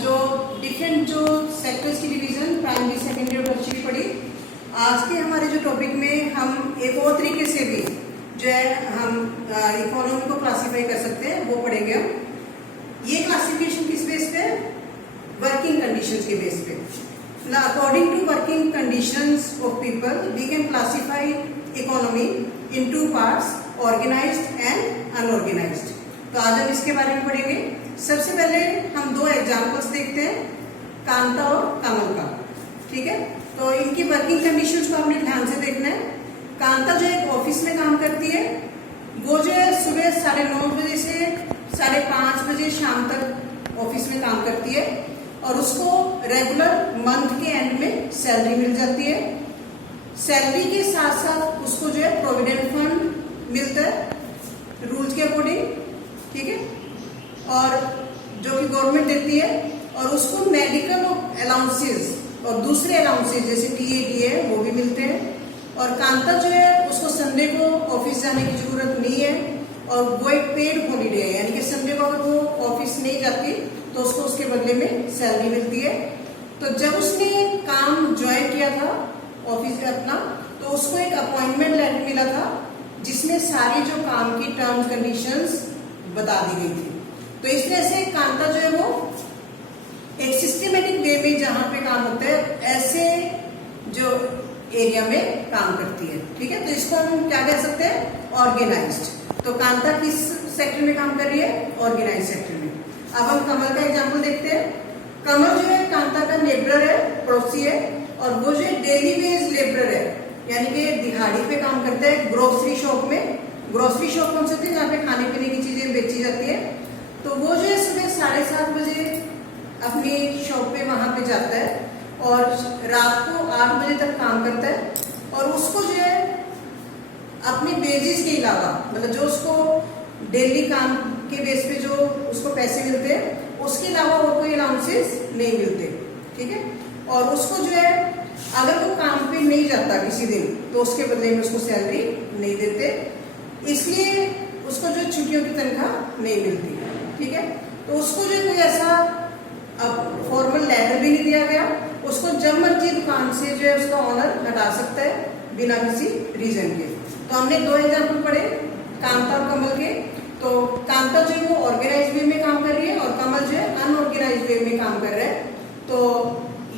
जो डिफरेंट जो सेक्टर्स की डिवीजन प्राइमरी, सेकेंडरी और टर्शियरी पढ़ी। आज के हमारे जो टॉपिक में हम एक और तरीके से भी जो है हम इकोनॉमी को क्लासीफाई कर सकते हैं, वो पढ़ेंगे हम। ये क्लासिफिकेशन किस बेस पे? वर्किंग कंडीशंस के बेस पे। According to working conditions of people we can classify economy in two parts, organised and unorganised. तो आज हम इसके बारे में पढ़ेंगे। सबसे पहले हम दो एग्जांपल्स देखते हैं, कांता और कमल का। ठीक है, तो इनकी वर्किंग कंडीशंस को हमने ध्यान से देखना है। कांता जो एक ऑफिस में काम करती है, वो जो है सुबह 9:30 बजे से 5:30 बजे शाम तक ऑफिस में काम करती है और उसको रेगुलर मंथ के एंड में सैलरी मिल जाती है। सैलरी के साथ साथ उसको जो है प्रोविडेंट फंड मिलता है रूल्स के अकॉर्डिंग। ठीक है, और जो कि गवर्नमेंट देती है, और उसको मेडिकल अलाउंसेस और दूसरे अलाउंसेस जैसे टीए वो भी मिलते हैं। और कांता जो है उसको संडे को ऑफिस जाने की जरूरत नहीं है और वो एक पेड हॉलीडे है, यानी कि संडे को अगर वो ऑफिस नहीं जाती तो उसको उसके बदले में सैलरी मिलती है। तो जब उसने काम ज्वाइन किया था ऑफिस में अपना, तो उसको एक अपॉइंटमेंट लेटर मिला था जिसमें सारी जो काम की टर्म्स कंडीशंस बता दी गई थी। तो इस तरह से कांता जो है वो एक सिस्टमेटिक वे में जहां पे काम होता है ऐसे जो एरिया में काम करती है। ठीक है, तो इसको हम क्या कह सकते हैं? ऑर्गेनाइज्ड। तो कांता किस सेक्टर में काम कर रही है? ऑर्गेनाइज्ड सेक्टर में। अब हम कमल का एग्जांपल देखते हैं। कमल जो है कांता का लेबरर है, पड़ोसी है, और वो जो है डेली वेज लेबरर है, यानी कि दिहाड़ी पे काम करता है ग्रोसरी शॉप में। ग्रोसरी शॉप कौन सी होती है? जहाँ पे खाने पीने की चीजें बेची जाती है। तो वो जो है सुबह 7:30 बजे अपनी शॉप पे वहां पे जाता है और रात को 8 बजे तक काम करता है। और उसको जो है अपने बेसिस के अलावा, मतलब जो उसको डेली काम के बेस पे जो उसको पैसे मिलते हैं, उसके अलावा और कोई अलाउंसेस नहीं मिलते। ठीक है, और उसको जो है अगर वो काम पे नहीं जाता किसी दिन तो उसके बदले में उसको सैलरी नहीं देते, इसलिए उसको जो छुट्टियों की तनख्वाह नहीं मिलती। ठीक है, तो उसको जो कोई ऐसा अब फॉर्मल लेटर भी नहीं दिया गया, उसको जब मर्जी दुकान से जो है उसका ऑनर हटा सकता है बिना किसी रीजन के। तो हमने दो एग्जाम्पल पढ़े कांता और कमल के। तो कांता जो है वो ऑर्गेनाइज वे में काम कर रही है और कमल जो है अनऑर्गेनाइज वे में काम कर रहा है। तो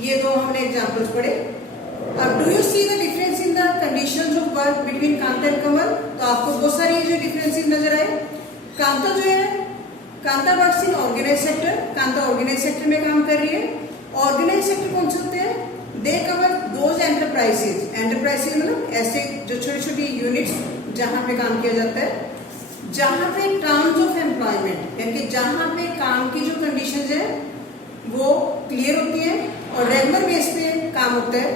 ये दो हमने एग्जाम्पल्स पढ़े। अब do you see the difference in the conditions of work between Kanta and Kamal? तो आपको बहुत सारी जो डिफरेंसेस नजर आए। कांता जो है, Kanta works in organise sector, Kanta organise sector में काम कर रही है। ऑर्गेनाइज सेक्टर कौन से होते हैं? दे कवर दोज एंटरप्राइजेज, एंटरप्राइजेज मतलब ऐसे जो छोटी छोटी यूनिट्स जहां पे काम किया जाता है, जहां पे टर्म्स ऑफ एम्प्लॉयमेंट यानी कि जहां पे काम की जो कंडीशंस है वो क्लियर होती है और रेगुलर बेस पे काम होता है।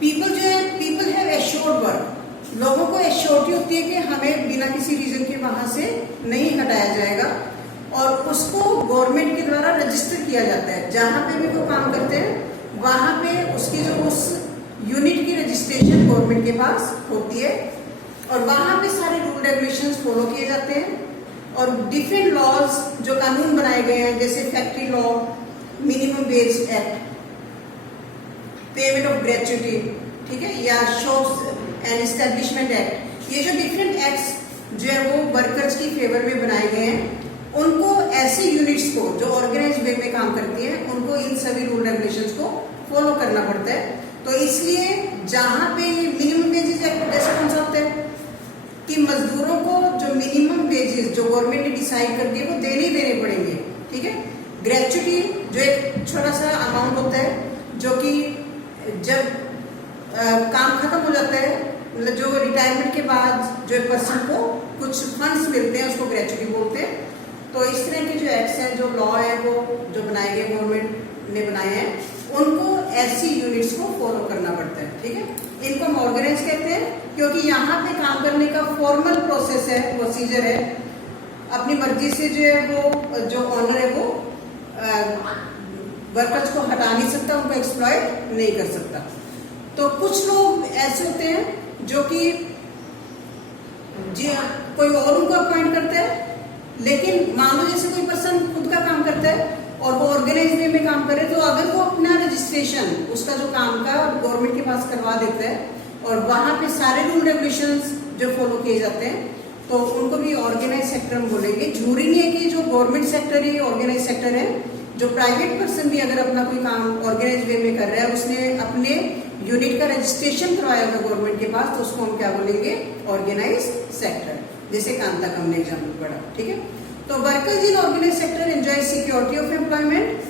पीपल जो है, पीपल हैव एश्योर्ड वर्क, लोगों को एश्योरिटी होती है कि हमें बिना किसी रीजन के वहां से नहीं हटाया जाएगा और उसको गवर्नमेंट के द्वारा रजिस्टर किया जाता है। जहां पे भी वो काम करते हैं वहां पे उसकी जो उस यूनिट की रजिस्ट्रेशन गवर्नमेंट के पास होती है और वहां पे सारे रूल रेगुलेशंस फॉलो किए जाते हैं। और डिफरेंट लॉज जो कानून बनाए गए हैं, जैसे factory law, minimum wage act, payment of gratuity, ठीक है, या शॉप्स एंड एस्टेब्लिशमेंट एक्ट, ये जो डिफरेंट एक्ट्स जो है वो वर्कर्स की फेवर में बनाए गए हैं, उनको ऐसे यूनिट्स को जो ऑर्गेनाइज वे में काम करती है उनको इन सभी रूल रेगुलेशंस को फॉलो करना पड़ता है। तो इसलिए जहां पे मिनिमम वेजेस एक्ट जैसे कौन सा होता है कि मजदूरों को जो मिनिमम वेजेस जो गवर्नमेंट ने डिसाइड कर दिए वो देने ही देने पड़ेंगे। ठीक है, ग्रेच्युटी जो एक छोटा सा अमाउंट होता है जो कि जब काम खत्म हो जाता है, मतलब जो रिटायरमेंट के बाद जो पर्सन को कुछ फंड्स मिलते हैं उसको ग्रेच्युटी बोलते हैं। तो इस तरह के जो एक्ट्स हैं, जो लॉ है, वो जो बनाए गए गवर्नमेंट ने बनाए हैं, उनको ऐसी यूनिट्स को फॉलो करना पड़ता है। ठीक है, इनको हम ऑर्गेनाइज कहते हैं क्योंकि यहाँ पे काम करने का फॉर्मल प्रोसेस है, प्रोसीजर है। अपनी मर्जी से जो है वो जो ऑनर है वो वर्कर्स को हटा नहीं सकता, उनको एक्सप्लॉइट नहीं कर सकता। तो कुछ लोग ऐसे होते हैं जो कि जी कोई और उनको अपॉइंट करता है, लेकिन मान लो जैसे कोई पर्सन खुद का काम करता है और वो काम कर रहे हैं, तो अगर वो अपना रजिस्ट्रेशन उसका जो काम का गवर्नमेंट के पास करवा देता है और वहां पे सारे रूल रेगुलेशंस जो फॉलो किए जाते हैं, तो उनको भी ऑर्गेनाइज सेक्टर हम बोलेंगे। जरूरी नहीं है कि जो गवर्नमेंट सेक्टर ही ऑर्गेनाइज सेक्टर है, जो प्राइवेट पर्सन भी अगर अपना कोई काम ऑर्गेनाइज वे में कर रहा है, उसने अपने यूनिट का रजिस्ट्रेशन करवाया था गवर्नमेंट के पास, तो उसको हम क्या बोलेंगे, ऑर्गेनाइज सेक्टर। जैसे कान तक हमने एग्जाम्पल पढ़ा, ठीक है। तो workers in organise sector enjoy security of employment.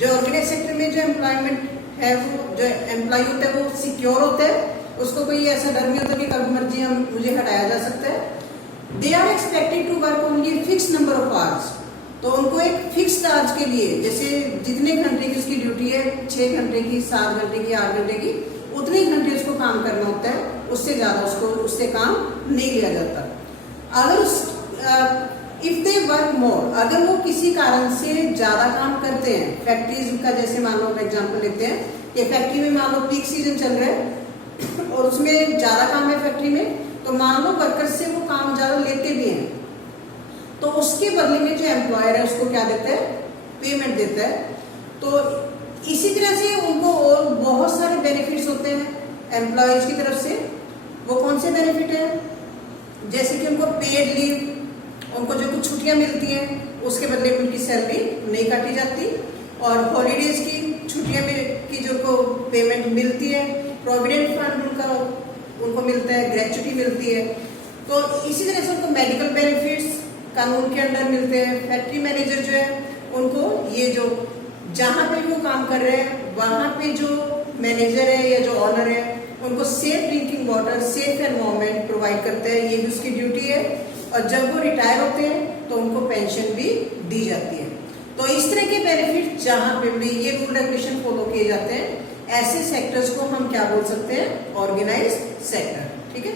जो ऑर्गेनाइज सेक्टर में जो एम्प्लॉयमेंट है, वो जो एम्प्लॉय होता है वो सिक्योर होता है, उसको कोई ऐसा डर नहीं होता कि कभी मर्जी मुझे हटाया जा सकता है। They are expected to work only fix number of hours. तो उनको एक फिक्स चार्ज के लिए, जैसे जितने घंटे की उसकी ड्यूटी है, 6 घंटे की, 7 घंटे की, 8 घंटे की, उतने घंटे उसको काम करना होता है, उससे ज्यादा उससे काम नहीं लिया जाता। अगर इफ दे वर्क मोर, अगर वो किसी कारण से ज्यादा काम करते हैं, फैक्ट्रीज का जैसे मान लो एग्जाम्पल लेते हैं कि फैक्ट्री में मान लो पीक सीजन चल रहा है और उसमें ज्यादा काम है फैक्ट्री में, तो मान लो वर्कर्स से वो काम ज्यादा लेते भी हैं, तो उसके बदले में जो एम्प्लॉयर है उसको क्या देता है, पेमेंट देता है। तो इसी तरह से उनको और बहुत सारे बेनिफिट्स होते हैं एम्प्लॉयज की तरफ से। वो कौन से बेनिफिट है, जैसे कि उनको पेड लीव, उनको जो कुछ छुट्टियां मिलती हैं उसके बदले में उनकी सैलरी नहीं काटी जाती, और हॉलीडेज की छुट्टियां की जो को पेमेंट मिलती है, प्रोविडेंट फंड उनको मिलता है, ग्रेच्युटी मिलती है। तो इसी तरह से उनको मेडिकल बेनिफिट्स कानून के अंडर मिलते हैं। फैक्ट्री मैनेजर जो है उनको ये जो जहां पे वो काम कर रहे हैं वहां पे जो मैनेजर है या जो ऑनर है उनको safe drinking water, safe environment provide करता है, ये भी उसकी ड्यूटी है। और जब वो रिटायर होते हैं तो उनको पेंशन भी दी जाती है। तो इस तरह के बेनिफिट जहां पे भी ये रूल रेगुलेशन फॉलो किए जाते हैं, ऐसे सेक्टर्स को हम क्या बोल सकते हैं, ऑर्गेनाइज सेक्टर, ठीक है।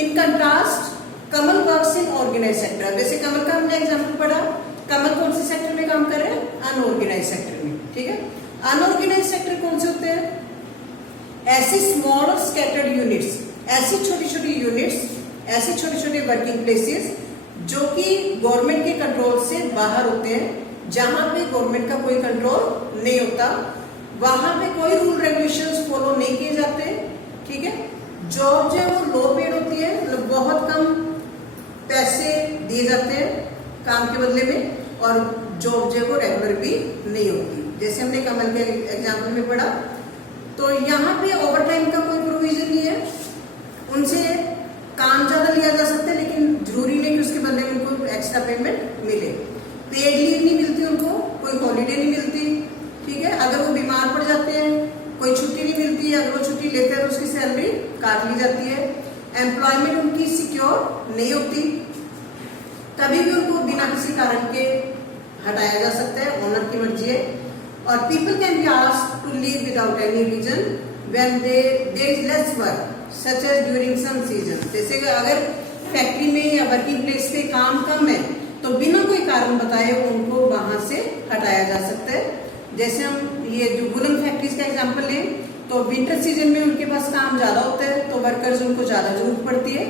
In contrast Kamal works in organise sector. जैसे कमल का हमने एग्जाम्पल पढ़ा, कमल कौन से सेक्टर में काम कर रहे हैं, अनऑर्गेनाइज सेक्टर में, ठीक है। अनऑर्गेनाइज सेक्टर कौन से होते हैं, ऐसे स्मॉल और स्कैटर्ड यूनिट्स, ऐसी छोटी छोटी यूनिट्स, ऐसे छोटे छोटे वर्किंग प्लेसेस जो कि गवर्नमेंट के कंट्रोल से बाहर होते हैं, जहां पे गवर्नमेंट का कोई कंट्रोल नहीं होता, वहां पे कोई रूल रेगुलेशंस फॉलो नहीं किए जाते, ठीक है। जॉब जो है वो लो पेड होती है, मतलब बहुत कम पैसे दिए जाते हैं काम के बदले में, और जॉब जो है वो रेगुलर भी नहीं होती, जैसे हमने कमल के एग्जाम्पल में पढ़ा। तो यहाँ पे ओवर टाइम का कोई प्रोविजन नहीं है, उनसे काम ज्यादा लिया जा सकता है, लेकिन जरूरी नहीं कि उसके बदले में उनको एक्स्ट्रा पेमेंट मिले। पेड लीव नहीं मिलती उनको, कोई हॉलीडे नहीं मिलती, ठीक है। अगर वो बीमार पड़ जाते हैं कोई छुट्टी नहीं मिलती, अगर वो छुट्टी लेते हैं तो उसकी सैलरी काट ली जाती है। एम्प्लॉयमेंट उनकी सिक्योर नहीं होती, कभी भी उनको बिना किसी कारण के हटाया जा सकता है, ओनर की मर्जी है। और people can be asked to leave without any reason when there is less work such as during some season. जैसे अगर फैक्ट्री में या वर्किंग प्लेस पे काम कम है तो बिना कोई कारण बताए उनको वहां से हटाया जा सकता है। जैसे हम ये जो वुलन फैक्ट्रीज का एग्जांपल लें, तो विंटर सीजन में उनके पास काम ज्यादा होता है, तो वर्कर्स उनको ज्यादा जरूरत पड़ती है।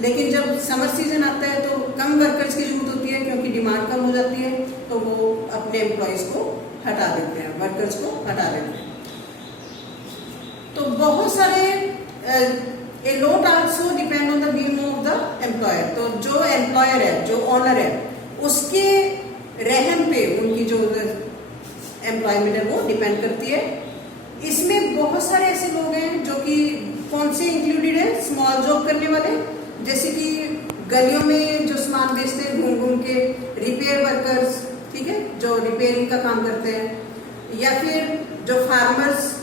लेकिन जब समर सीजन आता है तो कम वर्कर्स की जरूरत होती है, क्योंकि डिमांड कम हो जाती है, तो वो अपने एम्प्लॉयज को हटा देते हैं, वर्कर्स को हटा देते हैं। तो बहुत सारे a lot also depend on the wheel of the employer. तो जो एम्प्लॉयर है, जो ऑनर है, उसके रहन पे उनकी जो एम्प्लॉयमेंट है वो डिपेंड करती है। इसमें बहुत सारे ऐसे लोग हैं जो कि कौन से इंक्लूडेड है, स्मॉल जॉब करने वाले, जैसे कि गलियों में जो सामान बेचते हैं घूम घूम के, रिपेयर वर्कर्स, ठीक है, जो रिपेयरिंग का काम करते हैं, या फिर जो फार्मर्स,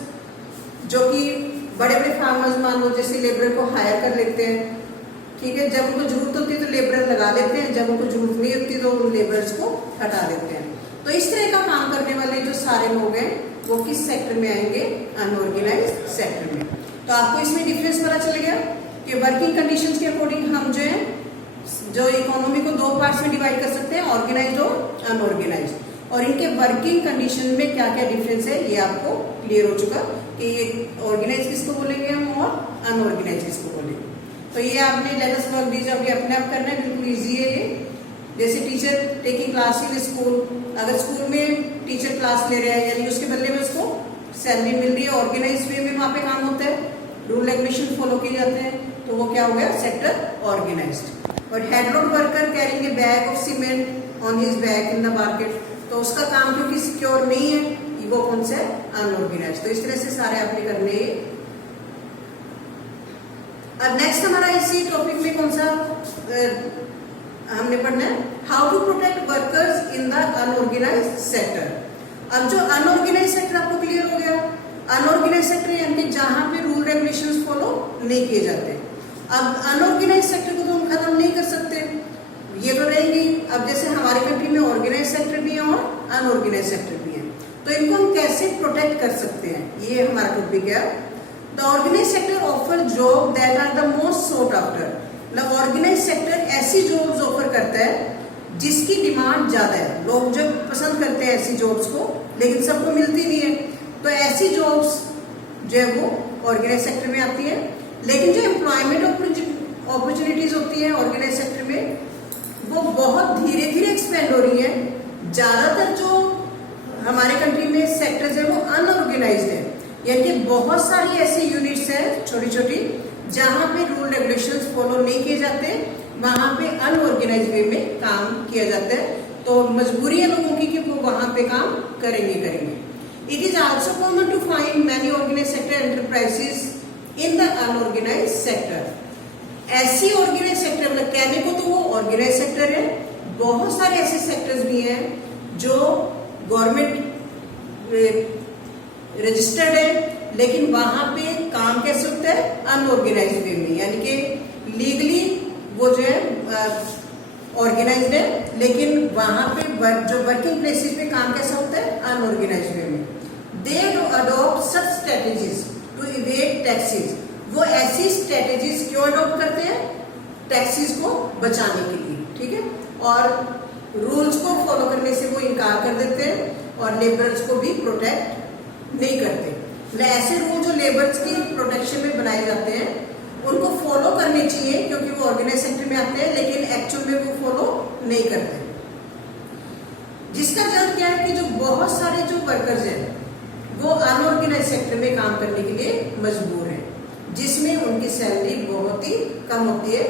जो कि बड़े बड़े फार्मर्स मान लो जैसे लेबर को हायर कर लेते हैं, ठीक है, जब उनको जरूरत होती है तो लेबर लगा लेते हैं, जब उनको जरूरत नहीं होती तो उन लेबर्स को हटा देते हैं। तो इस तरह का काम करने वाले जो सारे लोग हैं वो किस सेक्टर में आएंगे, अनऑर्गेनाइज्ड सेक्टर में। तो आपको इसमें डिफरेंस पता चल गया कि वर्किंग कंडीशंस के अकॉर्डिंग हम जो है जो इकोनॉमी को दो पार्ट्स में डिवाइड कर सकते हैं, ऑर्गेनाइज्ड और अनऑर्गेनाइज्ड, और इनके वर्किंग कंडीशन में क्या क्या डिफरेंस है ये आपको क्लियर हो चुका कि ये ऑर्गेनाइज किसको बोलेंगे हम और अनऑर्गेनाइज किसको बोलेंगे। तो ये आपने लेटेस्ट वर्क दीजिए, अभी अपने आप करना है, बिल्कुल ईजी है ये। जैसे teacher taking class in school, अगर स्कूल में टीचर क्लास ले रहे हैं यानी उसके बदले में उसको सैलरी मिल रही है, ऑर्गेनाइज वे में वहां पे काम होता है, रूल रेगुलेशन फॉलो किए जाते हैं, तो वो क्या हो गया सेक्टर ऑर्गेनाइज्ड। और head load worker carrying a bag of cement on his back in the market, तो उसका काम क्योंकि सिक्योर नहीं है, वो कौन सा है अनऑर्गेनाइज्ड। तो इस तरह से सारे आपने करने। अब नेक्स्ट हमारा इसी टॉपिक में कौन सा हमने पढ़ना है, how to protect workers in the unorganised sector. अब जो अनऑर्गेनाइज्ड सेक्टर आपको क्लियर हो गया, अनऑर्गेनाइज्ड सेक्टर यानी कि जहां पे रूल रेगुलेशंस फॉलो नहीं किए जाते। अब अनऑर्गेनाइज्ड सेक्टर को तो हम खत्म नहीं कर सकते, ये तो रहेंगे। अब जैसे हमारी कंट्री में ऑर्गेनाइज्ड सेक्टर भी है और अनऑर्गेनाइज्ड सेक्टर भी है, तो इनको हम कैसे प्रोटेक्ट कर सकते हैं, ये हमारा टॉपिक है। The organised sector offer job that are the most sought after, मतलब ऑर्गेनाइज्ड सेक्टर ऐसी जॉब्स ऑफर करता है जिसकी डिमांड ज्यादा है, लोग जब पसंद करते हैं ऐसी जॉब्स को, लेकिन सबको मिलती नहीं है, तो ऐसी जॉब्स जो है वो ऑर्गेनाइज्ड सेक्टर में आती है। लेकिन जो एम्प्लॉयमेंट अपॉर्चुनिटीज होती है ऑर्गेनाइज्ड सेक्टर में, वो बहुत धीरे धीरे एक्सपेंड हो रही है। ज्यादातर जो हमारे कंट्री में सेक्टर्स है वो अनऑर्गेनाइज्ड है, यानी कि बहुत सारी ऐसी यूनिट्स है छोटी छोटी जहां पे रूल रेगुलेशंस फॉलो नहीं किए जाते, वहां पे अनऑर्गेनाइज्ड वे में काम किया जाता है, तो मजबूरी है लोगों की कि वो वहां पे काम करेंगे। It is also common to find many organised sector enterprises in the unorganised sector. ऐसी ऑर्गेनाइज्ड सेक्टर मतलब कहने को तो वो ऑर्गेनाइज्ड सेक्टर है, बहुत सारे ऐसे सेक्टर्स भी हैं जो गवर्नमेंट रजिस्टर्ड है, लेकिन वहां पे काम कैसे होता है अनऑर्गेनाइज्ड वे में, यानी कि लीगली वो जो है ऑर्गेनाइज्ड है, लेकिन वहां पे जो वर्किंग प्लेसेस पे काम कैसा होता है अनऑर्गेनाइज्ड वे में। They adopt such strategies to evade taxes, वो ऐसी स्ट्रेटेजीज क्यों अडॉप्ट करते हैं, टैक्सेस को बचाने के लिए, ठीक है, और रूल्स को फॉलो करने से वो इनकार कर देते हैं और लेबर्स को भी प्रोटेक्ट नहीं करते। ऐसे रूल जो लेबर्स की प्रोटेक्शन में बनाए जाते हैं उनको फॉलो करने चाहिए, क्योंकि वो ऑर्गेनाइज सेक्टर में आते हैं, लेकिन एक्चुअल में वो फॉलो नहीं करते। जिसका रिजल्ट क्या है कि जो बहुत सारे जो वर्कर्स हैं वो अनऑर्गेनाइज सेक्टर में काम करने के लिए मजबूर हैं, जिसमें उनकी सैलरी बहुत ही कम होती है,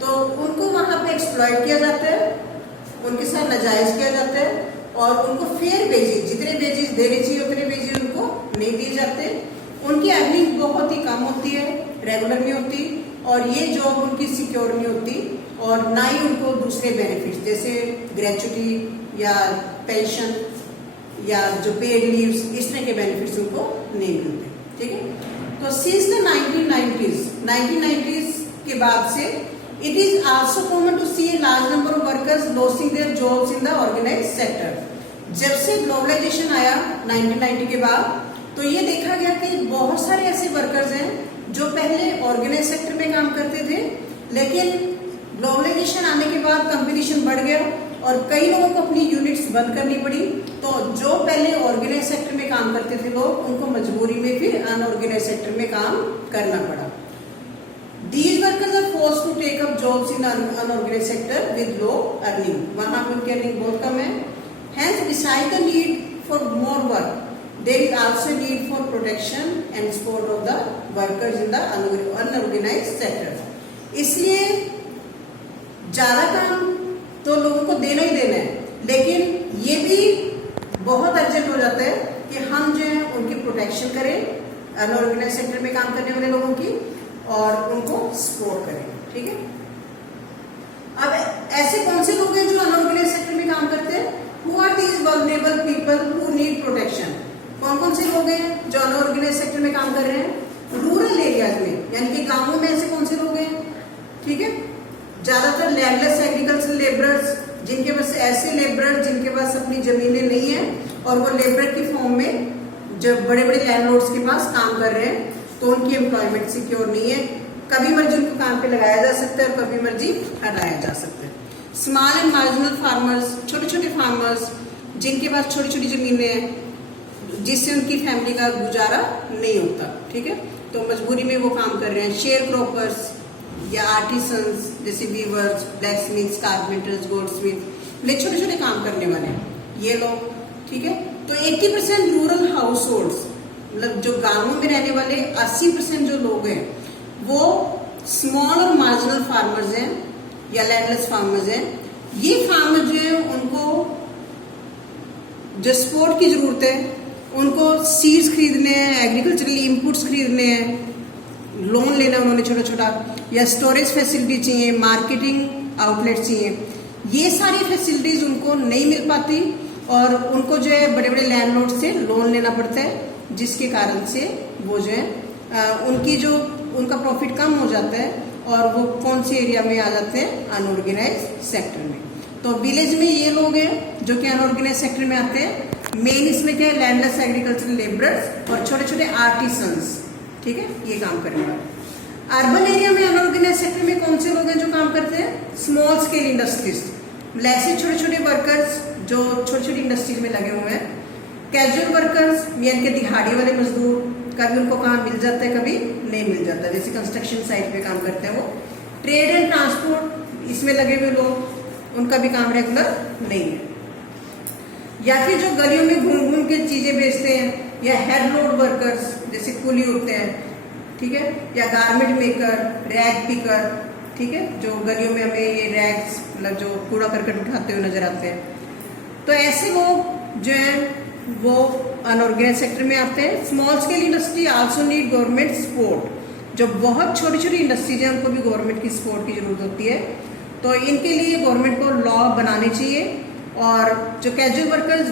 तो उनको वहां पे एक्सप्लॉइट किया जाता है, उनके साथ नाजायज किया जाता है, और उनको फेयर वेजेस, जितने वेजेस देने चाहिए उतने वेजेस उनको नहीं दिए जाते। उनकी अर्निंग बहुत ही कम होती है, रेगुलर नहीं होती, और ये जॉब उनकी सिक्योर नहीं होती, और ना ही उनको दूसरे बेनिफिट्स जैसे ग्रेचुटी या पेंशन या जो पेड लीव्स, इस तरह के बेनिफिट्स उनको नहीं मिलते, ठीक है। तो सिंस द 1990s के बाद से it is also common to see a large number of workers losing their jobs in the organized sector। जब से ग्लोबलाइजेशन आया 1990 के बाद, तो ये देखा गया कि बहुत सारे ऐसे वर्कर्स हैं जो पहले ऑर्गेनाइज सेक्टर में काम करते थे, लेकिन ग्लोबलाइजेशन आने के बाद कंपटीशन बढ़ गया और कई लोगों को अपनी यूनिट्स बंद करनी पड़ी, तो जो पहले ऑर्गेनाइज सेक्टर में काम करते थे लोग, उनको मजबूरी में फिर अनऑर्गेनाइज सेक्टर में काम करना पड़ा। These workers are forced to take up jobs in unorganized sector with low earning। वहाँ पे उनकी अर्निंग बहुत कम है। Hence, besides the need for more work, there is also need for protection and support of the workers in the unorganized sector। इसलिए ज्यादा काम तो लोगों को देना ही देना है, लेकिन ये भी बहुत अर्जेंट हो जाता है कि हम जो है उनकी प्रोटेक्शन करें, अनऑर्गेनाइज सेक्टर में काम करने वाले लोगों की, और उनको सपोर्ट करें, ठीक है। अब ऐसे कौन से लोग हैं जो अनऑर्गेनाइज सेक्टर में काम करते हैं? Who are these vulnerable people who need protection? कौन कौन से लोग हैं जो अनऑर्गेनाइज सेक्टर में काम कर रहे हैं? रूरल एरियाज में, यानी कि गांवों में ऐसे कौन से लोग हैं, ठीक है। ज्यादातर लैंडलेस एग्रीकल्चर लेबरर्स, जिनके पास ऐसे लेबरर जिनके पास अपनी जमीनें नहीं है और वो लेबरर की फॉर्म में जब बड़े बड़े लैंडलॉर्ड्स के पास काम कर रहे हैं, तो उनकी एम्प्लॉयमेंट सिक्योर नहीं है, कभी मर्जी उनको काम पे लगाया जा सकता है और कभी मर्जी हटाया जा सकता है। स्मॉल एंड मार्जिनल फार्मर्स, छोटे छोटे फार्मर्स जिनके पास छोटी छोटी जमीनें हैं, जिससे उनकी फैमिली का गुजारा नहीं होता, ठीक है, तो मजबूरी में वो काम कर रहे हैं। शेयर क्रॉपर्स, या आर्टिसंस जैसे weavers, blacksmiths, carpenters, goldsmith, ये छोटे छोटे काम करने वाले ये लोग, ठीक है। तो 80% रूरल हाउस होल्ड्स, मतलब जो गांवों में रहने वाले 80% जो लोग हैं वो स्मॉल और मार्जिनल फार्मर्स हैं या लैंडलेस फार्मर्स हैं। ये फार्मर जो है उनको जो सपोर्ट की जरूरत है, उनको सीड्स खरीदने हैं, एग्रीकल्चरल इनपुट्स खरीदने हैं, लोन लेना उन्होंने छोटा छोटा, या स्टोरेज फैसिलिटी चाहिए, मार्केटिंग आउटलेट चाहिए, ये सारी फैसिलिटीज उनको नहीं मिल पाती और उनको जो है बड़े बड़े लैंडलॉर्ड से लोन लेना पड़ता है, जिसके कारण से वो जो है उनका प्रॉफिट कम हो जाता है और वो कौन से एरिया में आ जाते हैं, अनऑर्गेनाइज सेक्टर में। तो विलेज में ये लोग हैं जो कि अनऑर्गेनाइज सेक्टर में आते हैं। मेन इसमें क्या है, लैंडलेस एग्रीकल्चरल लेबरर्स और छोटे छोटे आर्टिसंस, ठीक है, ये काम करने वाले। अर्बन एरिया में अनऑर्गेनाइज सेक्टर में कौन से लोग हैं जो काम करते हैं, स्मॉल स्केल इंडस्ट्रीज, ऐसे छोटे छोटे वर्कर्स जो छोटी छोटी इंडस्ट्रीज में लगे हुए हैं। कैजुअल वर्कर्स यानी कि दिहाड़ी वाले मजदूर, कभी उनको काम मिल जाता है कभी नहीं मिल जाता, जैसे कंस्ट्रक्शन साइट पे काम करते हैं वो। ट्रेड एंड ट्रांसपोर्ट इसमें लगे हुए लोग, उनका भी काम रेगुलर नहीं है। या फिर जो गलियों में घूम घूम के चीजें बेचते हैं, या हेड लोड वर्कर्स जैसे कुली होते हैं, ठीक है, या गारमेंट मेकर, रैग पिकर, ठीक है, जो गलियों में हमें ये रैग्स मतलब जो कूड़ा करकट उठाते हुए नजर आते हैं। तो ऐसे लोग जो है वो अनऑर्गेनाइज सेक्टर में आते हैं। Small scale industry also need government support, जो बहुत छोटी छोटी इंडस्ट्रीज हैं उनको भी गवर्नमेंट की सपोर्ट की जरूरत होती है। तो इनके लिए गवर्नमेंट को लॉ बनाने चाहिए और जो कैजुअल वर्कर्स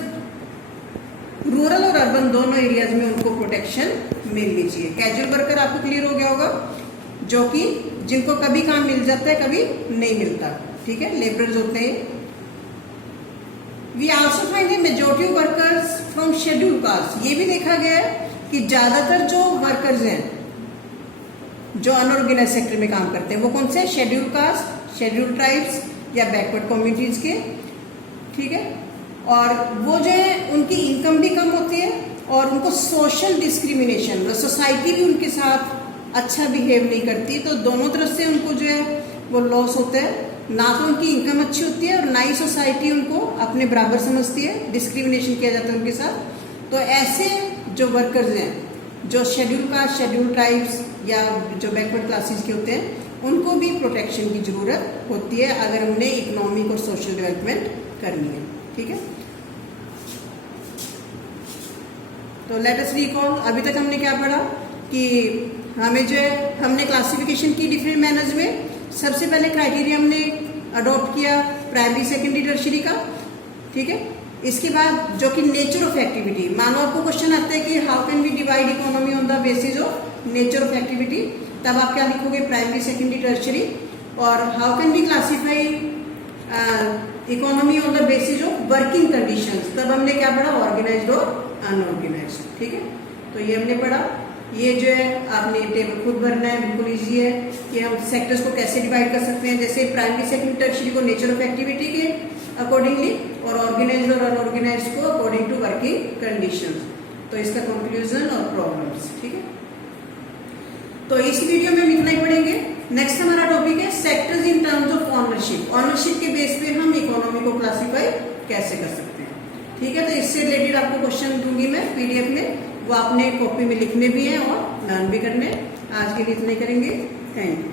रूरल और अर्बन दोनों एरियाज में उनको प्रोटेक्शन मिलनी चाहिए। कैजुअल वर्कर आपको क्लियर हो गया होगा, जो कि जिनको कभी काम मिल जाता है कभी नहीं मिलता, ठीक है, लेबरर्स होते हैं। We also find majority of workers from schedule caste, ये भी देखा गया है कि ज्यादातर जो वर्कर्स हैं जो अनऑर्गेनाइज सेक्टर में काम करते हैं वो कौन से, शेड्यूल कास्ट, शेड्यूल ट्राइब्स या बैकवर्ड कम्युनिटीज के, ठीक है। और वो जो है उनकी इनकम भी कम होती है और उनको सोशल डिस्क्रिमिनेशन, सोसाइटी भी उनके साथ अच्छा बिहेव नहीं करती। तो दोनों तरफ से उनको जो है वो लॉस होता है, ना तो उनकी इनकम अच्छी होती है और ना ही सोसाइटी उनको अपने बराबर समझती है, डिस्क्रिमिनेशन किया जाता है उनके साथ। तो ऐसे जो वर्कर्स हैं जो शेड्यूल कास्ट, शेड्यूल ट्राइब्स या जो बैकवर्ड क्लासेस के होते हैं, उनको भी प्रोटेक्शन की जरूरत होती है अगर हमने इकोनॉमिक और सोशल डेवलपमेंट करनी है, ठीक है। तो लेट अस रिकॉल, अभी तक हमने क्या पढ़ा कि हमें जो है हमने क्लासिफिकेशन की डिफरेंट मैनर्स में। सबसे पहले क्राइटेरिया हमने अडॉप्ट किया प्राइमरी सेकेंडरी टर्शियरी का, ठीक है। इसके बाद जो कि नेचर ऑफ एक्टिविटी, मानो आपको क्वेश्चन आता है कि how can we divide economy on the basis of nature of activity, तब आप क्या लिखोगे, प्राइमरी सेकेंडरी टर्शियरी। और how can we classify economy on the basis of working conditions, तब हमने क्या पढ़ा, ऑर्गेनाइज्ड और अनऑर्गेनाइज्ड, ठीक है। तो ये हमने पढ़ा। ये जो है आपने टेबल खुद भरना है, बिल्कुल ईजी है कि हम सेक्टर्स को कैसे डिवाइड कर सकते हैं, जैसे प्राइमरी सेकेंडरी टर्शियरी को नेचर ऑफ एक्टिविटी के अकॉर्डिंगली और ऑर्गेनाइज्ड और अनऑर्गेनाइज्ड को अकॉर्डिंग टू वर्किंग कंडीशंस। तो इसका कंक्लूजन और प्रॉब्लम्स, ठीक है। तो इस वीडियो में हम इतना ही पढ़ेंगे। नेक्स्ट हमारा टॉपिक है sectors in terms of ownership. Ownership के बेस पे हम इकोनॉमी को क्लासीफाई कैसे कर सकते हैं, ठीक है। तो इससे रिलेटेड आपको क्वेश्चन दूंगी मैं पीडीएफ में, वो आपने कॉपी में लिखने भी हैं और लर्न भी करने। आज के लिए इतना ही करेंगे, थैंक यू।